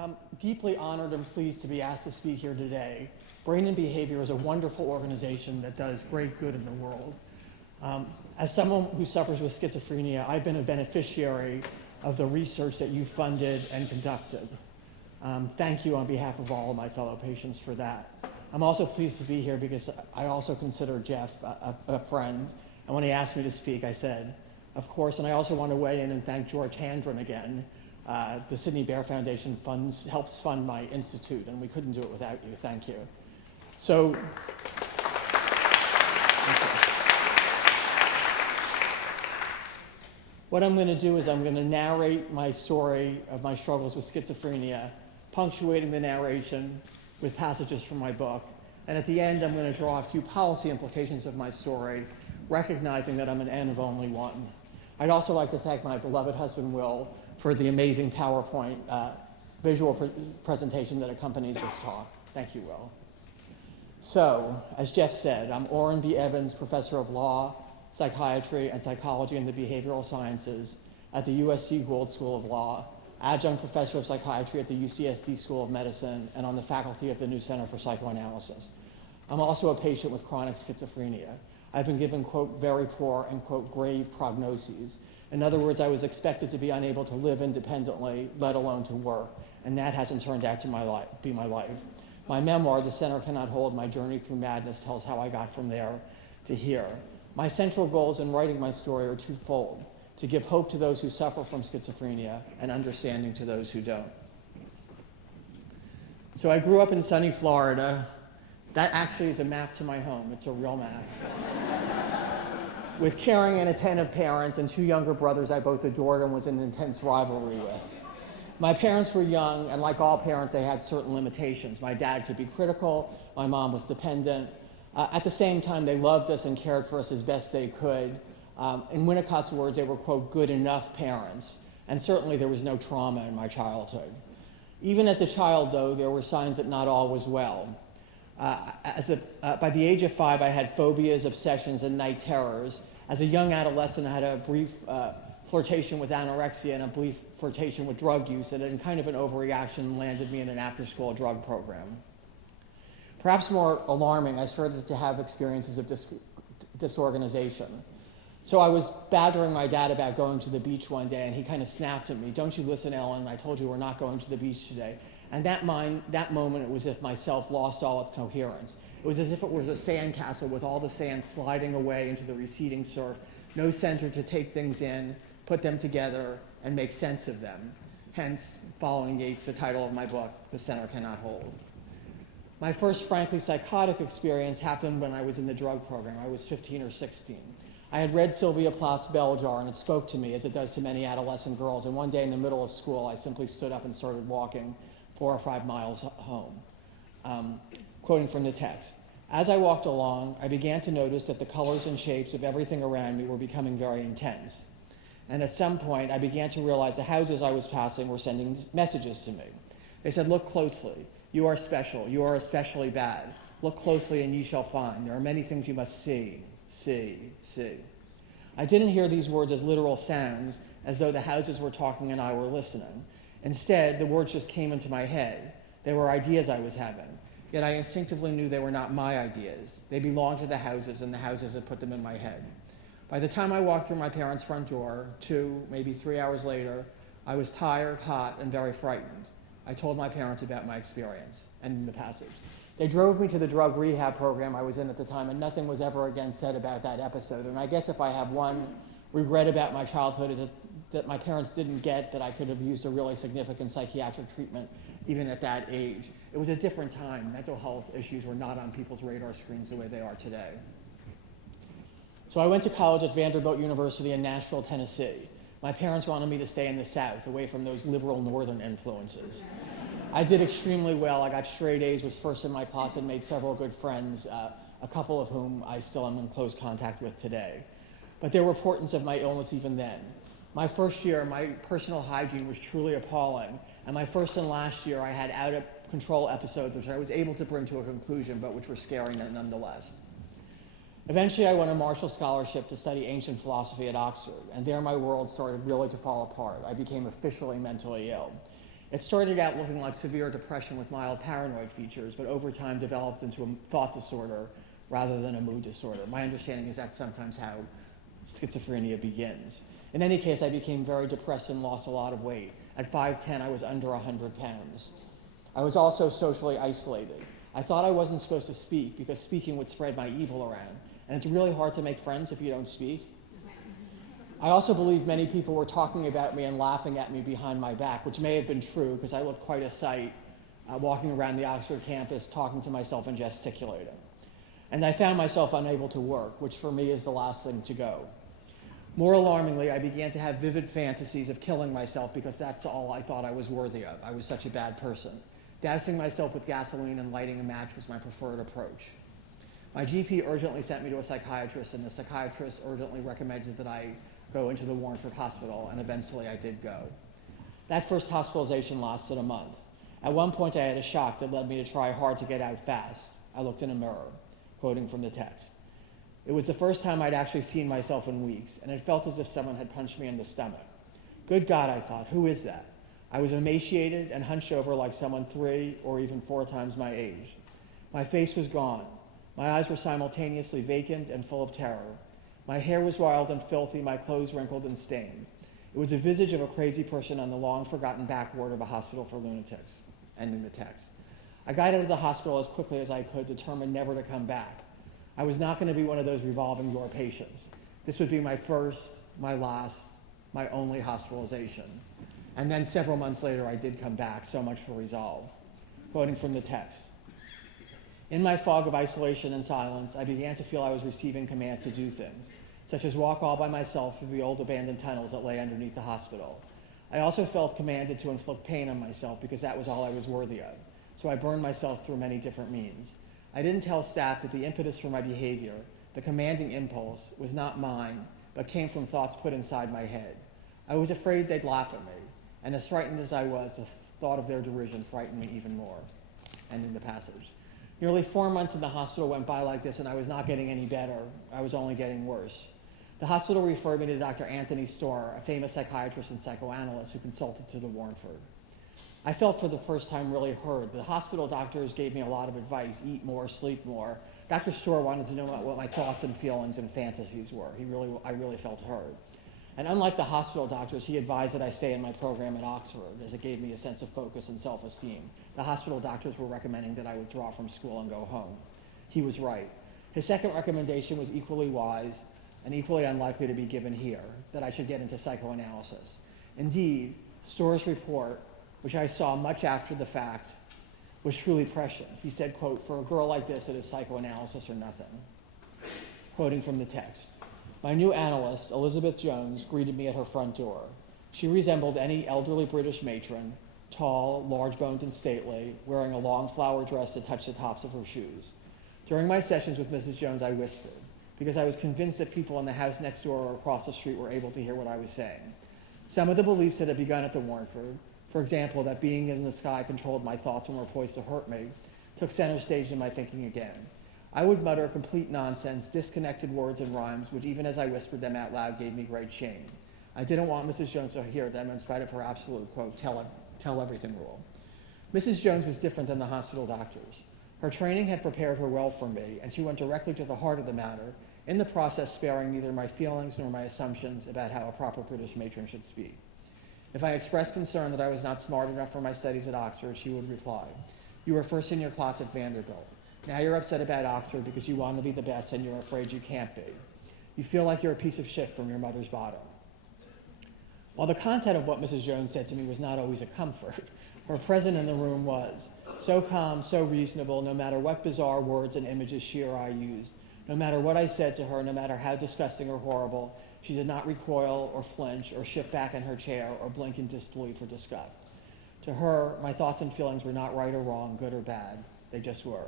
I'm deeply honored and pleased to be asked to speak here today. Brain and Behavior is a wonderful organization that does great good in the world. As someone who suffers with schizophrenia, I've been a beneficiary of the research that you funded and conducted. Thank you on behalf of all of my fellow patients for that. I'm also pleased to be here because I also consider Jeff a friend. And when he asked me to speak, I said, of course. And I also want to weigh in and thank George Handren again. The Sidney Bear Foundation helps fund my institute, and we couldn't do it without you. Thank you. So, what I'm going to do is I'm going to narrate my story of my struggles with schizophrenia, punctuating the narration with passages from my book. And at the end, I'm going to draw a few policy implications of my story, recognizing that I'm an N of only one. I'd also like to thank my beloved husband, Will, for the amazing PowerPoint visual presentation that accompanies this talk. Thank you, Will. So, as Jeff said, I'm Orrin B. Evans, Professor of Law, Psychiatry, and Psychology in the Behavioral Sciences at the USC Gould School of Law, Adjunct Professor of Psychiatry at the UCSD School of Medicine, and on the faculty of the New Center for Psychoanalysis. I'm also a patient with chronic schizophrenia. I've been given, quote, very poor and, quote, grave prognoses. In other words, I was expected to be unable to live independently, let alone to work, and that hasn't turned out to be my life. My memoir, The Center Cannot Hold, My Journey Through Madness, tells how I got from there to here. My central goals in writing my story are twofold: to give hope to those who suffer from schizophrenia and understanding to those who don't. So I grew up in sunny Florida. That actually is a map to my home. It's a real map. With caring and attentive parents and two younger brothers I both adored and was in intense rivalry with. My parents were young, and like all parents, they had certain limitations. My dad could be critical, my mom was dependent. At the same time, they loved us and cared for us as best they could. In Winnicott's words, they were, quote, good enough parents, and certainly there was no trauma in my childhood. Even as a child, though, there were signs that not all was well. By the age of 5, I had phobias, obsessions, and night terrors. As a young adolescent, I had a brief flirtation with anorexia and a brief flirtation with drug use, and in kind of an overreaction landed me in an after-school drug program. Perhaps more alarming, I started to have experiences of disorganization. So I was badgering my dad about going to the beach one day, and he kind of snapped at me, "Don't you listen, Elyn, I told you we're not going to the beach today." And that moment, it was as if my self lost all its coherence. It was as if it was a sandcastle with all the sand sliding away into the receding surf, no center to take things in, put them together, and make sense of them. Hence, following Yates, the title of my book, The Center Cannot Hold. My first, frankly, psychotic experience happened when I was in the drug program. I was 15 or 16. I had read Sylvia Plath's Bell Jar, and it spoke to me, as it does to many adolescent girls. And one day in the middle of school, I simply stood up and started walking 4 or 5 miles home. Quoting from the text, "As I walked along, I began to notice that the colors and shapes of everything around me were becoming very intense. And at some point, I began to realize the houses I was passing were sending messages to me. They said, 'Look closely. You are special. You are especially bad. Look closely and ye shall find. There are many things you must see, see, see.' I didn't hear these words as literal sounds, as though the houses were talking and I were listening. Instead, the words just came into my head. They were ideas I was having. Yet I instinctively knew they were not my ideas. They belonged to the houses, and the houses had put them in my head. By the time I walked through my parents' front door, 2, maybe 3 hours later, I was tired, hot, and very frightened. I told my parents about my experience," and in the passage. They drove me to the drug rehab program I was in at the time, and nothing was ever again said about that episode. And I guess if I have one regret about my childhood, is that my parents didn't get that I could have used a really significant psychiatric treatment even at that age. It was a different time. Mental health issues were not on people's radar screens the way they are today. So I went to college at Vanderbilt University in Nashville, Tennessee. My parents wanted me to stay in the South, away from those liberal northern influences. I did extremely well. I got straight A's, was first in my class, and made several good friends, a couple of whom I still am in close contact with today. But there were portents of my illness even then. My first year, my personal hygiene was truly appalling, and my first and last year, I had out-of-control episodes, which I was able to bring to a conclusion, but which were scary nonetheless. Eventually, I won a Marshall Scholarship to study ancient philosophy at Oxford, and there my world started really to fall apart. I became officially mentally ill. It started out looking like severe depression with mild paranoid features, but over time developed into a thought disorder rather than a mood disorder. My understanding is that's sometimes how schizophrenia begins. In any case, I became very depressed and lost a lot of weight. At 5'10", I was under 100 pounds. I was also socially isolated. I thought I wasn't supposed to speak because speaking would spread my evil around. And it's really hard to make friends if you don't speak. I also believed many people were talking about me and laughing at me behind my back, which may have been true because I looked quite a sight walking around the Oxford campus, talking to myself and gesticulating. And I found myself unable to work, which for me is the last thing to go. More alarmingly, I began to have vivid fantasies of killing myself because that's all I thought I was worthy of. I was such a bad person. Dousing myself with gasoline and lighting a match was my preferred approach. My GP urgently sent me to a psychiatrist, and the psychiatrist urgently recommended that I go into the Warnford Hospital, and eventually I did go. That first hospitalization lasted a month. At one point, I had a shock that led me to try hard to get out fast. I looked in a mirror, quoting from the text. It was the first time I'd actually seen myself in weeks, and it felt as if someone had punched me in the stomach. Good God, I thought, who is that? I was emaciated and hunched over like someone 3 or even 4 times my age. My face was gone. My eyes were simultaneously vacant and full of terror. My hair was wild and filthy, my clothes wrinkled and stained. It was a visage of a crazy person on the long-forgotten back ward of a hospital for lunatics, ending the text. I got out of the hospital as quickly as I could, determined never to come back. I was not going to be one of those revolving door patients. This would be my first, my last, my only hospitalization. And then several months later, I did come back, so much for resolve. Quoting from the text. In my fog of isolation and silence, I began to feel I was receiving commands to do things, such as walk all by myself through the old abandoned tunnels that lay underneath the hospital. I also felt commanded to inflict pain on myself because that was all I was worthy of. So I burned myself through many different means. I didn't tell staff that the impetus for my behavior, the commanding impulse, was not mine, but came from thoughts put inside my head. I was afraid they'd laugh at me, and as frightened as I was, the thought of their derision frightened me even more. Ending the passage. Nearly 4 months in the hospital went by like this, and I was not getting any better. I was only getting worse. The hospital referred me to Dr. Anthony Storr, a famous psychiatrist and psychoanalyst who consulted to the Warnford. I felt for the first time really heard. The hospital doctors gave me a lot of advice, eat more, sleep more. Dr. Storr wanted to know what my thoughts and feelings and fantasies were. I really felt heard. And unlike the hospital doctors, he advised that I stay in my program at Oxford, as it gave me a sense of focus and self-esteem. The hospital doctors were recommending that I withdraw from school and go home. He was right. His second recommendation was equally wise and equally unlikely to be given here, that I should get into psychoanalysis. Indeed, Storr's report, which I saw much after the fact, was truly prescient. He said, quote, "For a girl like this, it is psychoanalysis or nothing." Quoting from the text. My new analyst, Elizabeth Jones, greeted me at her front door. She resembled any elderly British matron, tall, large-boned and stately, wearing a long flower dress that touched the tops of her shoes. During my sessions with Mrs. Jones, I whispered, because I was convinced that people in the house next door or across the street were able to hear what I was saying. Some of the beliefs that had begun at the Warnford, for example, that beings in the sky controlled my thoughts and were poised to hurt me, took center stage in my thinking again. I would mutter complete nonsense, disconnected words and rhymes, which even as I whispered them out loud gave me great shame. I didn't want Mrs. Jones to hear them in spite of her absolute, quote, tell everything rule. Mrs. Jones was different than the hospital doctors. Her training had prepared her well for me, and she went directly to the heart of the matter, in the process sparing neither my feelings nor my assumptions about how a proper British matron should speak. If I expressed concern that I was not smart enough for my studies at Oxford, she would reply, "You were first in your class at Vanderbilt. Now you're upset about Oxford because you want to be the best and you're afraid you can't be. You feel like you're a piece of shit from your mother's bottom." While the content of what Mrs. Jones said to me was not always a comfort, her presence in the room was. So calm, so reasonable, no matter what bizarre words and images she or I used, no matter what I said to her, no matter how disgusting or horrible, she did not recoil or flinch or shift back in her chair or blink in disbelief or disgust. To her, my thoughts and feelings were not right or wrong, good or bad. They just were.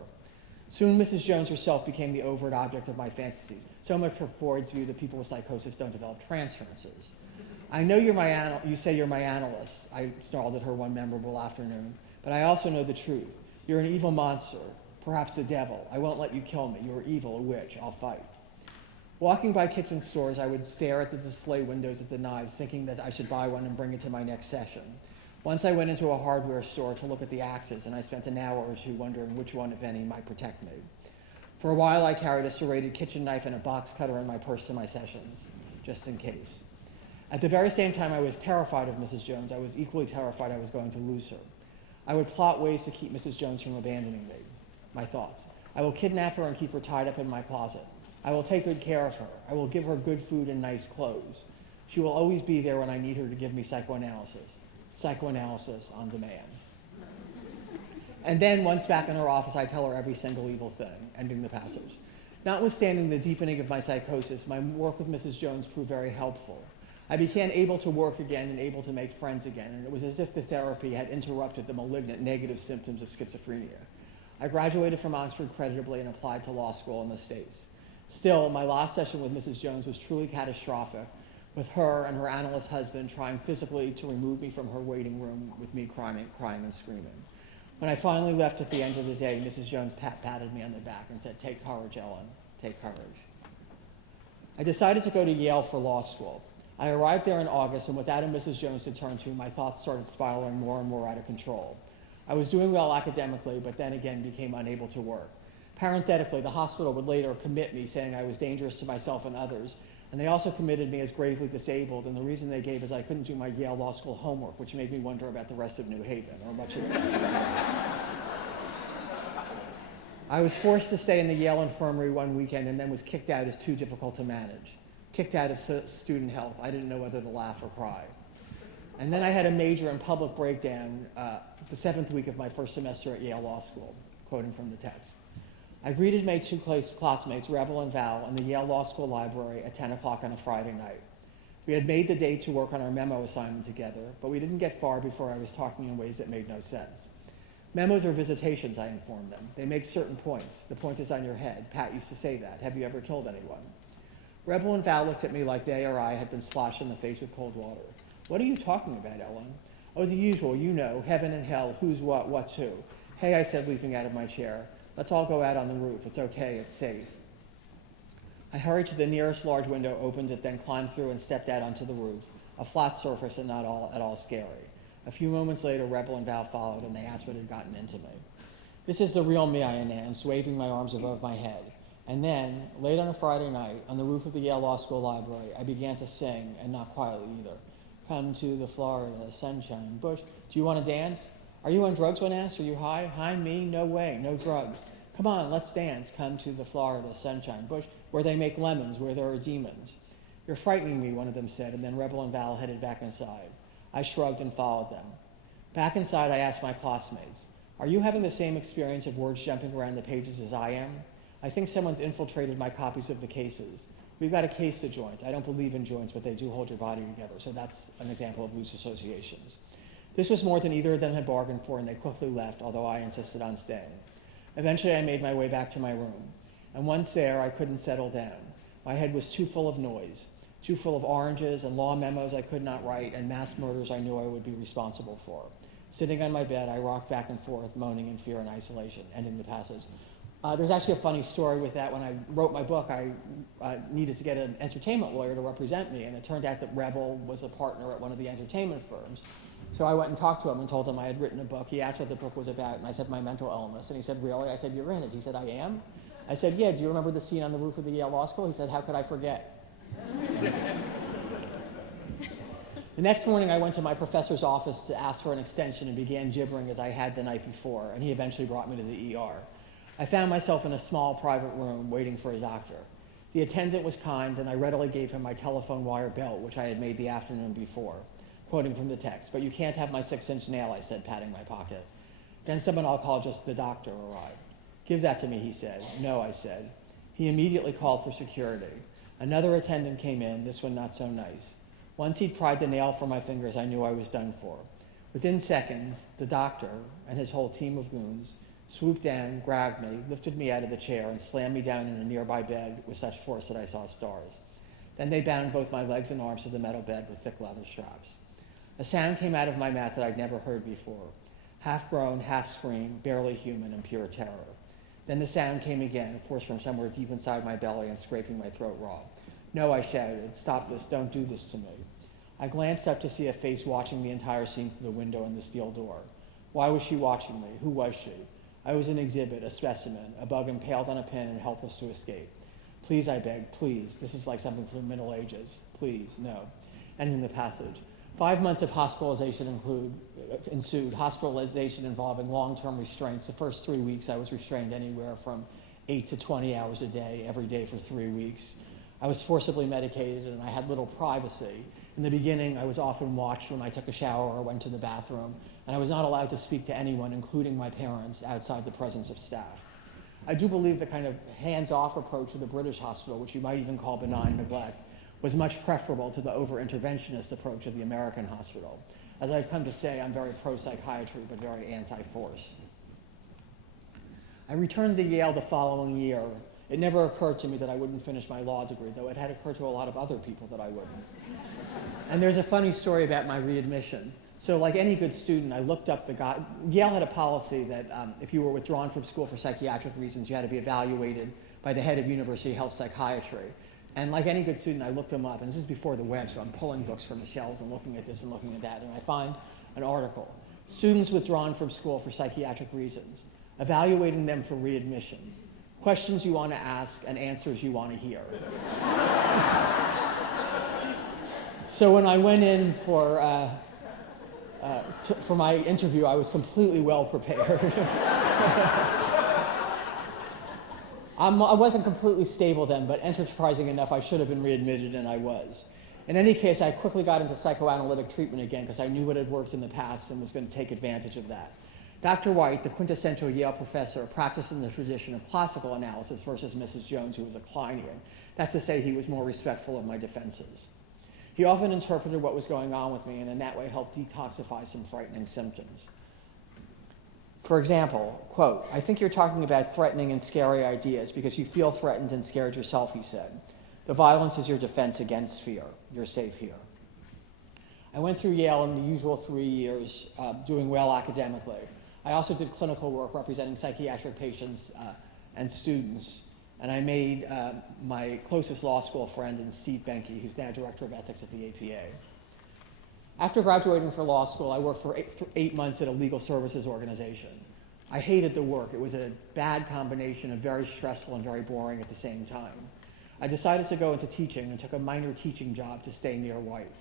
Soon, Mrs. Jones herself became the overt object of my fantasies. So much for Freud's view that people with psychosis don't develop transferences. "I know you say you're my analyst," I snarled at her one memorable afternoon, "but I also know the truth. You're an evil monster, perhaps the devil. I won't let you kill me. You're evil, a witch. I'll fight." Walking by kitchen stores, I would stare at the display windows at the knives, thinking that I should buy one and bring it to my next session. Once I went into a hardware store to look at the axes, and I spent an hour or two wondering which one, if any, might protect me. For a while, I carried a serrated kitchen knife and a box cutter in my purse to my sessions, just in case. At the very same time I was terrified of Mrs. Jones, I was equally terrified I was going to lose her. I would plot ways to keep Mrs. Jones from abandoning me. My thoughts. I will kidnap her and keep her tied up in my closet. I will take good care of her. I will give her good food and nice clothes. She will always be there when I need her to give me psychoanalysis. Psychoanalysis on demand. And then, once back in her office, I tell her every single evil thing, ending the passage. Notwithstanding the deepening of my psychosis, my work with Mrs. Jones proved very helpful. I became able to work again and able to make friends again, and it was as if the therapy had interrupted the malignant negative symptoms of schizophrenia. I graduated from Oxford creditably and applied to law school in the States. Still, my last session with Mrs. Jones was truly catastrophic, with her and her analyst husband trying physically to remove me from her waiting room with me crying and screaming. When I finally left at the end of the day, Mrs. Jones patted me on the back and said, "Take courage, Elyn, take courage." I decided to go to Yale for law school. I arrived there in August, and without a Mrs. Jones to turn to, my thoughts started spiraling more and more out of control. I was doing well academically, but then again became unable to work. Parenthetically, the hospital would later commit me, saying I was dangerous to myself and others, and they also committed me as gravely disabled, and the reason they gave is I couldn't do my Yale Law School homework, which made me wonder about the rest of New Haven, or much of the rest of New Haven. I was forced to stay in the Yale infirmary one weekend and then was kicked out as too difficult to manage. Kicked out of student health. I didn't know whether to laugh or cry. And then I had a major and public breakdown the 7th week of my first semester at Yale Law School, quoting from the text. I greeted my two classmates, Rebel and Val, in the Yale Law School library at 10 o'clock on a Friday night. We had made the date to work on our memo assignment together, but we didn't get far before I was talking in ways that made no sense. Memos are visitations, I informed them. They make certain points. The point is on your head. Pat used to say that. Have you ever killed anyone? Rebel and Val looked at me like they or I had been splashed in the face with cold water. What are you talking about, Elyn? Oh, the usual, you know, heaven and hell, who's what, what's who. Hey, I said, leaping out of my chair. Let's all go out on the roof. It's okay, it's safe. I hurried to the nearest large window, opened it, then climbed through and stepped out onto the roof, a flat surface and not at all scary. A few moments later, Rebel and Val followed, and they asked what had gotten into me. This is the real me, I announced, waving my arms above my head. And then, late on a Friday night, on the roof of the Yale Law School library, I began to sing, and not quietly either. Come to the Florida sunshine bush. Do you want to dance? Are you on drugs, one asked? Are you high? High me? No way, no drugs. Come on, let's dance. Come to the Florida sunshine bush, where they make lemons, where there are demons. You're frightening me, one of them said, and then Rebel and Val headed back inside. I shrugged and followed them. Back inside, I asked my classmates, are you having the same experience of words jumping around the pages as I am? I think someone's infiltrated my copies of the cases. We've got a case to joint. I don't believe in joints, but they do hold your body together, so that's an example of loose associations. This was more than either of them had bargained for, and they quickly left, although I insisted on staying. Eventually, I made my way back to my room, and once there, I couldn't settle down. My head was too full of noise, too full of oranges and law memos I could not write, and mass murders I knew I would be responsible for. Sitting on my bed, I rocked back and forth, moaning in fear and isolation, ending the passage. There's actually a funny story with that. When I wrote my book, I needed to get an entertainment lawyer to represent me, and it turned out that Rebel was a partner at one of the entertainment firms. So I went and talked to him and told him I had written a book. He asked what the book was about, and I said, my mental illness. And he said, really? I said, you're in it. He said, I am? I said, yeah, do you remember the scene on the roof of the Yale Law School? He said, how could I forget? The next morning, I went to my professor's office to ask for an extension and began gibbering as I had the night before, and he eventually brought me to the ER. I found myself in a small private room waiting for a doctor. The attendant was kind, and I readily gave him my telephone wire belt, which I had made the afternoon before, quoting from the text. But you can't have my 6-inch nail, I said, patting my pocket. Then someone I'll call just the doctor arrived. Give that to me, he said. No, I said. He immediately called for security. Another attendant came in, this one not so nice. Once he'd pried the nail from my fingers, I knew I was done for. Within seconds, the doctor and his whole team of goons swooped down, grabbed me, lifted me out of the chair, and slammed me down in a nearby bed with such force that I saw stars. Then they bound both my legs and arms to the metal bed with thick leather straps. A sound came out of my mouth that I'd never heard before. Half groan, half scream, barely human, and pure terror. Then the sound came again, forced from somewhere deep inside my belly and scraping my throat raw. No, I shouted, stop this, don't do this to me. I glanced up to see a face watching the entire scene through the window in the steel door. Why was she watching me? Who was she? I was an exhibit, a specimen, a bug impaled on a pin and helpless to escape. Please, I begged, please. This is like something from the Middle Ages. Please, no. Ending the passage. 5 months of hospitalization ensued, hospitalization involving long-term restraints. The first 3 weeks I was restrained anywhere from 8 to 20 hours a day, every day for 3 weeks. I was forcibly medicated and I had little privacy. In the beginning, I was often watched when I took a shower or went to the bathroom, and I was not allowed to speak to anyone, including my parents, outside the presence of staff. I do believe the kind of hands-off approach of the British hospital, which you might even call benign neglect, was much preferable to the over-interventionist approach of the American hospital. As I've come to say, I'm very pro-psychiatry, but very anti-force. I returned to Yale the following year. It never occurred to me that I wouldn't finish my law degree, though it had occurred to a lot of other people that I wouldn't. And there's a funny story about my readmission. So like any good student, I looked up the guy. Yale had a policy that if you were withdrawn from school for psychiatric reasons, you had to be evaluated by the head of University Health Psychiatry. And like any good student, I looked him up, and this is before the web, so I'm pulling books from the shelves and looking at this and looking at that, and I find an article. Students withdrawn from school for psychiatric reasons, evaluating them for readmission. Questions you want to ask and answers you want to hear. So when I went in for my interview, I was completely well prepared. I wasn't completely stable then, but enterprising enough, I should have been readmitted, and I was. In any case, I quickly got into psychoanalytic treatment again because I knew what had worked in the past and was going to take advantage of that. Dr. White, the quintessential Yale professor, practiced in the tradition of classical analysis versus Mrs. Jones, who was a Kleinian. That's to say, he was more respectful of my defenses. He often interpreted what was going on with me and in that way helped detoxify some frightening symptoms. For example, quote, I think you're talking about threatening and scary ideas because you feel threatened and scared yourself, he said. The violence is your defense against fear. You're safe here. I went through Yale in the usual 3 years, doing well academically. I also did clinical work representing psychiatric patients and students, and I made my closest law school friend in Steve Benke, who's now director of ethics at the APA. After graduating from law school, I worked for 8 months at a legal services organization. I hated the work. It was a bad combination of very stressful and very boring at the same time. I decided to go into teaching and took a minor teaching job to stay near White.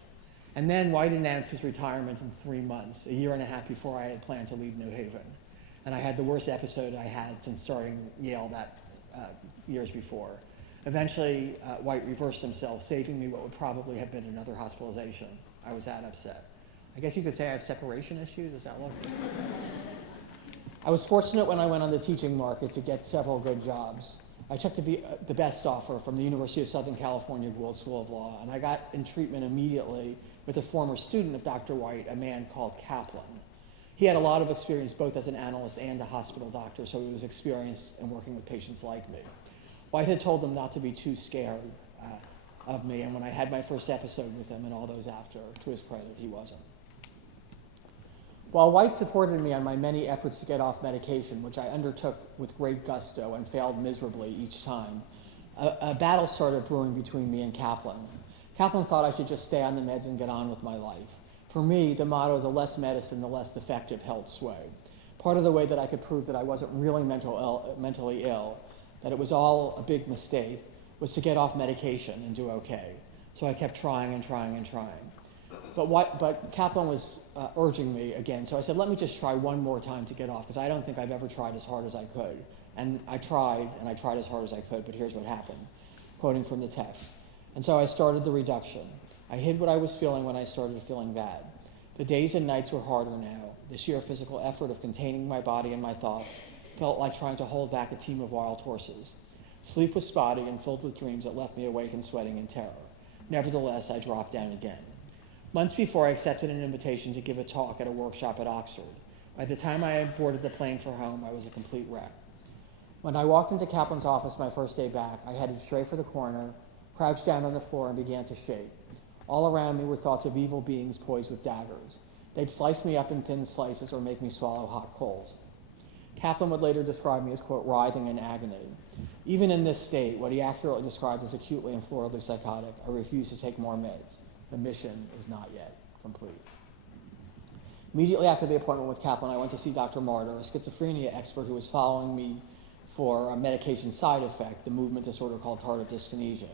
And then White announced his retirement in 3 months, a year and a half before I had planned to leave New Haven. And I had the worst episode I had since starting Yale that years before. Eventually, White reversed himself, saving me what would probably have been another hospitalization. I was that upset. I guess you could say I have separation issues. Does that look? I was fortunate when I went on the teaching market to get several good jobs. I took the best offer from the University of Southern California Gould School of Law, and I got in treatment immediately with a former student of Dr. White, a man called Kaplan. He had a lot of experience both as an analyst and a hospital doctor, so he was experienced in working with patients like me. White had told them not to be too scared of me, and when I had my first episode with him and all those after, to his credit, he wasn't. While White supported me on my many efforts to get off medication, which I undertook with great gusto and failed miserably each time, a battle started brewing between me and Kaplan. Kaplan thought I should just stay on the meds and get on with my life. For me, the motto, the less medicine, the less defective, held sway. Part of the way that I could prove that I wasn't really mentally ill, that it was all a big mistake, was to get off medication and do okay. So I kept trying and trying and trying. But Kaplan was urging me again, so I said, let me just try one more time to get off, because I don't think I've ever tried as hard as I could. And I tried as hard as I could, but here's what happened, quoting from the text. And so I started the reduction. I hid what I was feeling when I started feeling bad. The days and nights were harder now. The sheer physical effort of containing my body and my thoughts felt like trying to hold back a team of wild horses. Sleep was spotty and filled with dreams that left me awake and sweating in terror. Nevertheless, I dropped down again. Months before, I accepted an invitation to give a talk at a workshop at Oxford. By the time I had boarded the plane for home, I was a complete wreck. When I walked into Kaplan's office my first day back, I headed straight for the corner, crouched down on the floor, and began to shake. All around me were thoughts of evil beings poised with daggers. They'd slice me up in thin slices or make me swallow hot coals. Kaplan would later describe me as, quote, writhing in agony. Even in this state, what he accurately described as acutely and floridly psychotic, I refused to take more meds. The mission is not yet complete. Immediately after the appointment with Kaplan, I went to see Dr. Marder, a schizophrenia expert who was following me for a medication side effect, the movement disorder called Tardive Dyskinesia.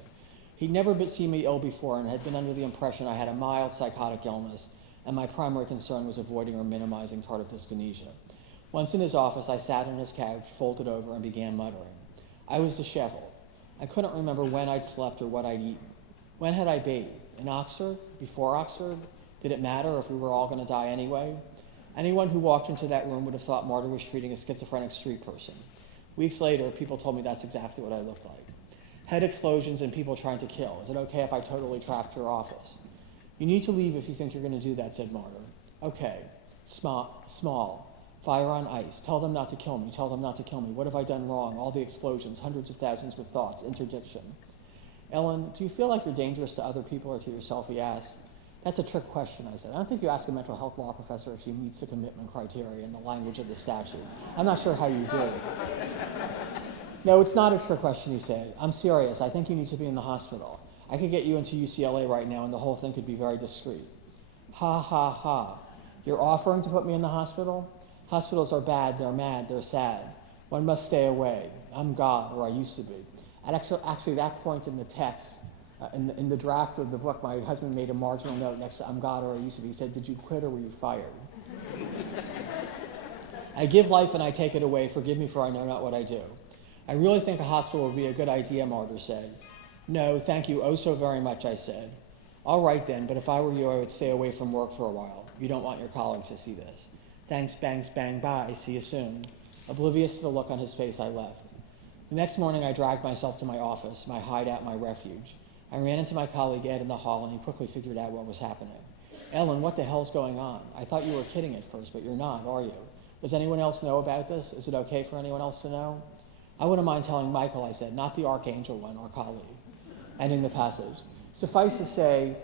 He'd never seen me ill before and had been under the impression I had a mild psychotic illness, and my primary concern was avoiding or minimizing Tardive Dyskinesia. Once in his office, I sat on his couch, folded over, and began muttering. I was disheveled. I couldn't remember when I'd slept or what I'd eaten. When had I bathed? In Oxford? Before Oxford? Did it matter if we were all going to die anyway? Anyone who walked into that room would have thought Marder was treating a schizophrenic street person. Weeks later, people told me that's exactly what I looked like. Head explosions and people trying to kill. Is it okay if I totally trashed your office? You need to leave if you think you're going to do that, said Marder. Okay. Small. Fire on ice. Tell them not to kill me. Tell them not to kill me. What have I done wrong? All the explosions, hundreds of thousands with thoughts, interdiction. Elyn, do you feel like you're dangerous to other people or to yourself, he asked. That's a trick question, I said. I don't think you ask a mental health law professor if she meets the commitment criteria in the language of the statute. I'm not sure how you do. No, it's not a trick question, he said. I'm serious. I think you need to be in the hospital. I could get you into UCLA right now and the whole thing could be very discreet. Ha, ha, ha. You're offering to put me in the hospital? Hospitals are bad, they're mad, they're sad. One must stay away. I'm God, or I used to be. At actually that point in the text, in the draft of the book, my husband made a marginal note next to I'm God, or I used to be. He said, did you quit or were you fired? I give life and I take it away. Forgive me for I know not what I do. I really think a hospital would be a good idea, Marder said. No, thank you oh so very much, I said. All right then, but if I were you, I would stay away from work for a while. You don't want your colleagues to see this. Thanks, bangs, bang, bye, see you soon. Oblivious to the look on his face, I left. The next morning, I dragged myself to my office, my hideout, my refuge. I ran into my colleague Ed in the hall, and he quickly figured out what was happening. Elyn, what the hell's going on? I thought you were kidding at first, but you're not, are you? Does anyone else know about this? Is it okay for anyone else to know? I wouldn't mind telling Michael, I said, not the archangel one, our colleague. Ending the passage. Suffice to say,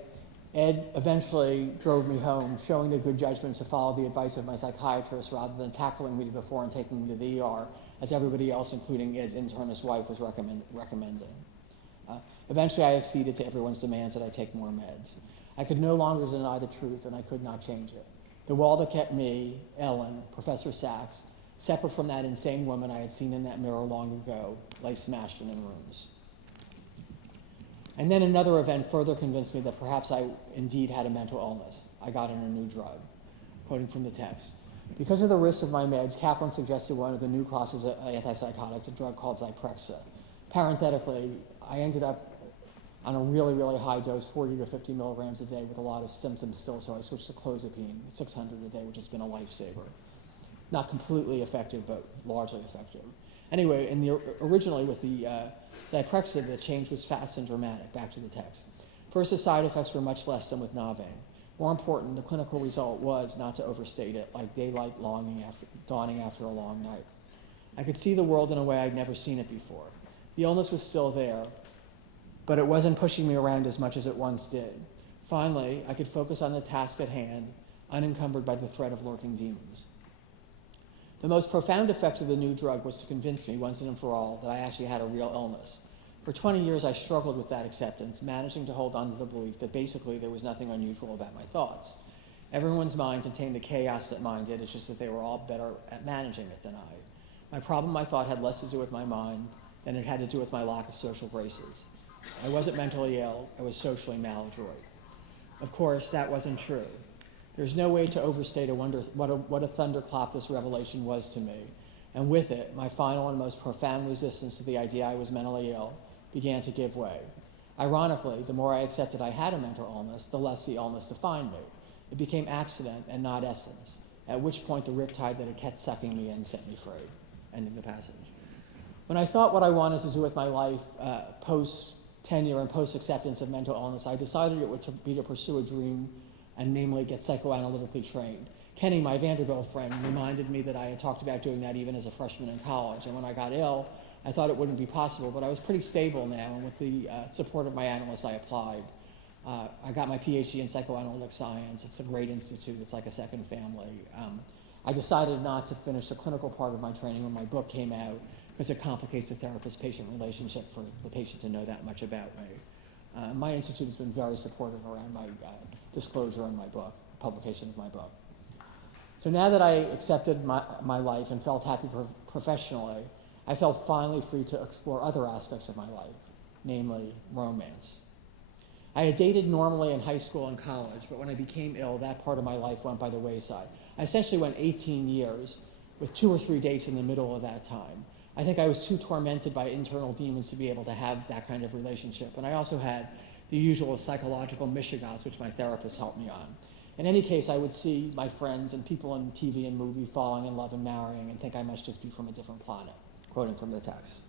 Ed eventually drove me home, showing the good judgment to follow the advice of my psychiatrist rather than tackling me to the floor and taking me to the ER, as everybody else, including Ed's internist wife, was recommending. Eventually, I acceded to everyone's demands that I take more meds. I could no longer deny the truth, and I could not change it. The wall that kept me, Elyn, Professor Sachs, separate from that insane woman I had seen in that mirror long ago, lay smashed in ruins. And then another event further convinced me that perhaps I indeed had a mental illness. I got on a new drug. Quoting from the text. Because of the risks of my meds, Kaplan suggested one of the new classes of antipsychotics, a drug called Zyprexa. Parenthetically, I ended up on a really, really high dose, 40 to 50 milligrams a day with a lot of symptoms still, so I switched to clozapine, 600 a day, which has been a lifesaver. Not completely effective, but largely effective. Anyway, originally with the Zyprexa, the change was fast and dramatic, back to the text. First, the side effects were much less than with Navain. More important, the clinical result was, not to overstate it, like daylight dawning after a long night. I could see the world in a way I'd never seen it before. The illness was still there, but it wasn't pushing me around as much as it once did. Finally, I could focus on the task at hand, unencumbered by the threat of lurking demons. The most profound effect of the new drug was to convince me once and for all that I actually had a real illness. For 20 years, I struggled with that acceptance, managing to hold on to the belief that basically there was nothing unusual about my thoughts. Everyone's mind contained the chaos that mine did, it's just that they were all better at managing it than I. My problem, I thought, had less to do with my mind than it had to do with my lack of social graces. I wasn't mentally ill, I was socially maladroit. Of course, that wasn't true. There's no way to overstate what a thunderclap this revelation was to me, and with it, my final and most profound resistance to the idea I was mentally ill began to give way. Ironically, the more I accepted I had a mental illness, the less the illness defined me. It became accident and not essence, at which point the riptide that had kept sucking me in set me free. Ending the passage. When I thought what I wanted to do with my life post-tenure and post-acceptance of mental illness, I decided it would be to pursue a dream and namely get psychoanalytically trained. Kenny, my Vanderbilt friend, reminded me that I had talked about doing that even as a freshman in college, and when I got ill, I thought it wouldn't be possible, but I was pretty stable now, and with the support of my analysts, I applied. I got my Ph.D. in psychoanalytic science. It's a great institute. It's like a second family. I decided not to finish the clinical part of my training when my book came out because it complicates the therapist-patient relationship for the patient to know that much about me. My institute has been very supportive around my disclosure in my book, publication of my book. So now that I accepted my life and felt happy professionally, I felt finally free to explore other aspects of my life, namely romance. I had dated normally in high school and college, but when I became ill, that part of my life went by the wayside. I essentially went 18 years with 2 or 3 dates in the middle of that time. I think I was too tormented by internal demons to be able to have that kind of relationship. And I also had the usual psychological mishigas, which my therapist helped me on. In any case, I would see my friends and people in TV and movie falling in love and marrying and think I must just be from a different planet, quoting from the text.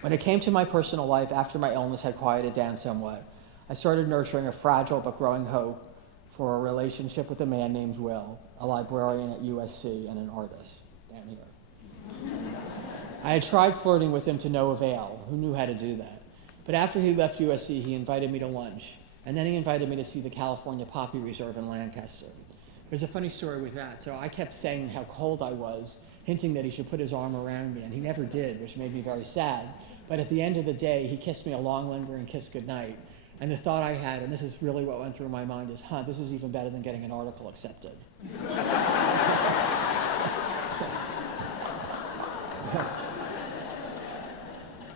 When it came to my personal life, after my illness had quieted down somewhat, I started nurturing a fragile but growing hope for a relationship with a man named Will, a librarian at USC and an artist down here. I had tried flirting with him to no avail. Who knew how to do that? But after he left USC, he invited me to lunch, and then he invited me to see the California Poppy Reserve in Lancaster. There's a funny story with that. So I kept saying how cold I was, hinting that he should put his arm around me, and he never did, which made me very sad. But at the end of the day, he kissed me a long, lingering kiss goodnight. And the thought I had, and this is really what went through my mind, is, this is even better than getting an article accepted.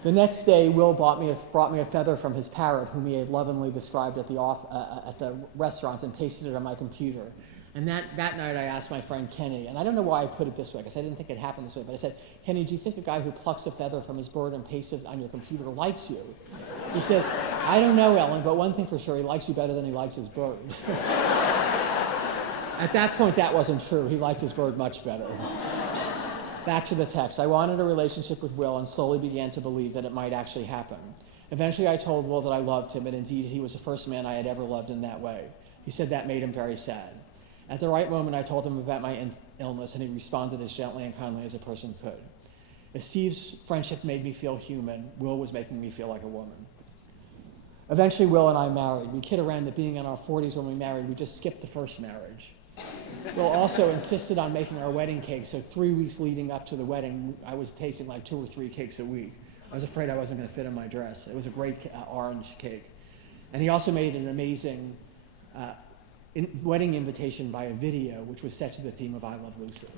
The next day, Will brought me a feather from his parrot, whom he had lovingly described at the restaurant, and pasted it on my computer. And that night, I asked my friend Kenny, and I don't know why I put it this way, because I didn't think it happened this way, but I said, Kenny, do you think a guy who plucks a feather from his bird and pastes it on your computer likes you? He says, I don't know, Elyn, but one thing for sure, he likes you better than he likes his bird. At that point, that wasn't true. He liked his bird much better. Back to the text. I wanted a relationship with Will and slowly began to believe that it might actually happen. Eventually, I told Will that I loved him, and indeed, he was the first man I had ever loved in that way. He said that made him very sad. At the right moment, I told him about my illness, and he responded as gently and kindly as a person could. As Steve's friendship made me feel human, Will was making me feel like a woman. Eventually, Will and I married. We kid around that being in our 40s when we married, we just skipped the first marriage. Will also insisted on making our wedding cake, so 3 weeks leading up to the wedding, I was tasting like 2 or 3 cakes a week. I was afraid I wasn't going to fit in my dress. It was a great orange cake. And he also made an amazing wedding invitation by a video, which was set to the theme of I Love Lucy.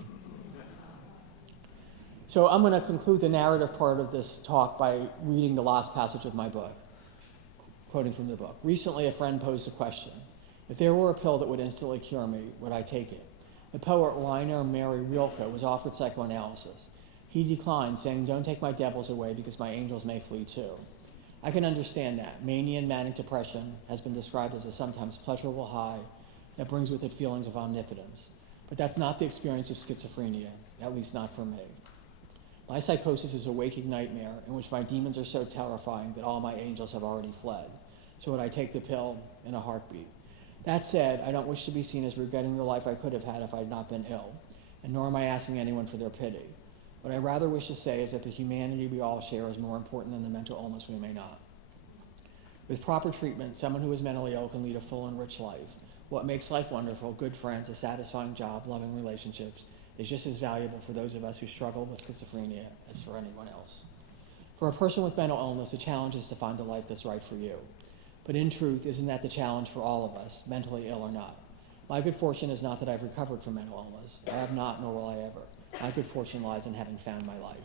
So I'm going to conclude the narrative part of this talk by reading the last passage of my book, quoting from the book. Recently, a friend posed a question. If there were a pill that would instantly cure me, would I take it? The poet Rainer Mary Rilke was offered psychoanalysis. He declined, saying, don't take my devils away because my angels may flee too. I can understand that. Mania and manic depression has been described as a sometimes pleasurable high that brings with it feelings of omnipotence. But that's not the experience of schizophrenia, at least not for me. My psychosis is a waking nightmare in which my demons are so terrifying that all my angels have already fled. So would I take the pill in a heartbeat? That said, I don't wish to be seen as regretting the life I could have had if I had not been ill, and nor am I asking anyone for their pity. What I rather wish to say is that the humanity we all share is more important than the mental illness we may not. With proper treatment, someone who is mentally ill can lead a full and rich life. What makes life wonderful, good friends, a satisfying job, loving relationships, is just as valuable for those of us who struggle with schizophrenia as for anyone else. For a person with mental illness, the challenge is to find the life that's right for you. But in truth, isn't that the challenge for all of us, mentally ill or not? My good fortune is not that I've recovered from mental illness. I have not, nor will I ever. My good fortune lies in having found my life.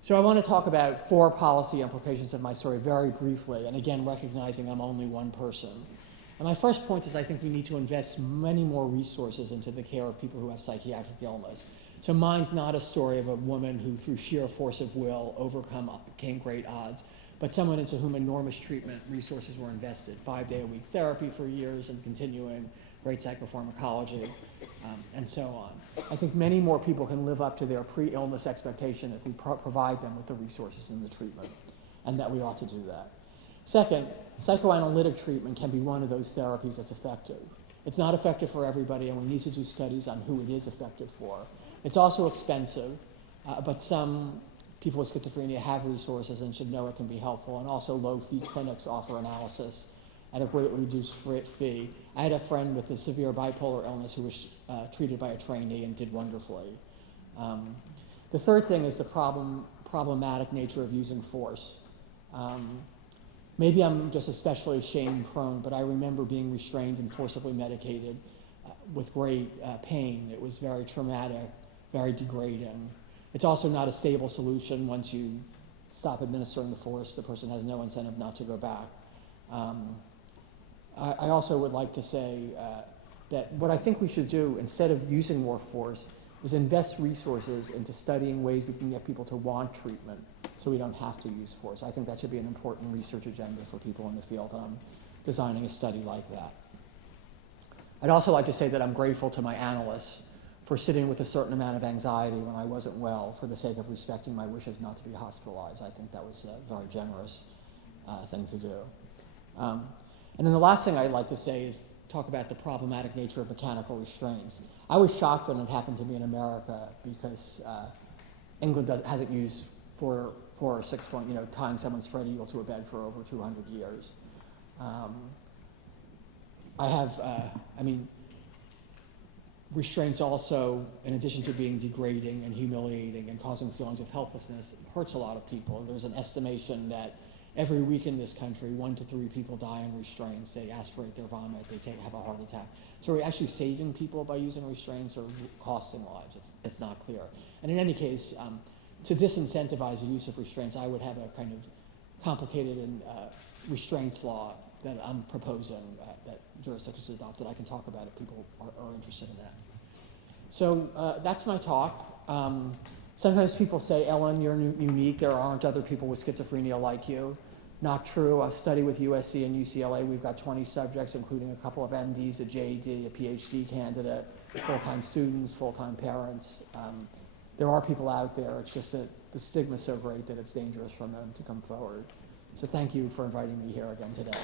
So I want to talk about 4 policy implications of my story very briefly, and again, recognizing I'm only one person. And my first point is I think we need to invest many more resources into the care of people who have psychiatric illness. So mine's not a story of a woman who, through sheer force of will, overcame great odds, but someone into whom enormous treatment resources were invested, 5-day-a-week therapy for years and continuing, great psychopharmacology, and so on. I think many more people can live up to their pre-illness expectation if we provide them with the resources and the treatment, and that we ought to do that. Second, psychoanalytic treatment can be one of those therapies that's effective. It's not effective for everybody, and we need to do studies on who it is effective for. It's also expensive, but some people with schizophrenia have resources and should know it can be helpful, and also low-fee clinics offer analysis at a greatly reduced fee. I had a friend with a severe bipolar illness who was treated by a trainee and did wonderfully. The third thing is the problematic nature of using force. Maybe I'm just especially shame-prone, but I remember being restrained and forcibly medicated with great pain. It was very traumatic, very degrading. It's also not a stable solution. Once you stop administering the force, the person has no incentive not to go back. I also would like to say that what I think we should do, instead of using more force, is invest resources into studying ways we can get people to want treatment so we don't have to use force. I think that should be an important research agenda for people in the field, and I'm designing a study like that. I'd also like to say that I'm grateful to my analysts for sitting with a certain amount of anxiety when I wasn't well for the sake of respecting my wishes not to be hospitalized. I think that was a very generous thing to do. And then the last thing I'd like to say is talk about the problematic nature of mechanical restraints. I was shocked when it happened to me in America because England hasn't used 4 or 6 point, tying someone's spread eagle to a bed for over 200 years. Restraints also, in addition to being degrading and humiliating and causing feelings of helplessness, hurts a lot of people. There's an estimation that every week in this country, 1 to 3 people die in restraints. They aspirate their vomit, they have a heart attack. So are we actually saving people by using restraints or costing lives? It's not clear. And in any case, to disincentivize the use of restraints, I would have a kind of complicated restraints law that I'm proposing that jurisdictions adopted. I can talk about it if people are interested in that. So that's my talk. Sometimes people say, Elyn, you're unique. There aren't other people with schizophrenia like you. Not true. I study with USC and UCLA. We've got 20 subjects, including a couple of MDs, a J.D., a Ph.D. candidate, full-time students, full-time parents. There are people out there. It's just that the stigma is so great that it's dangerous for them to come forward. So thank you for inviting me here again today.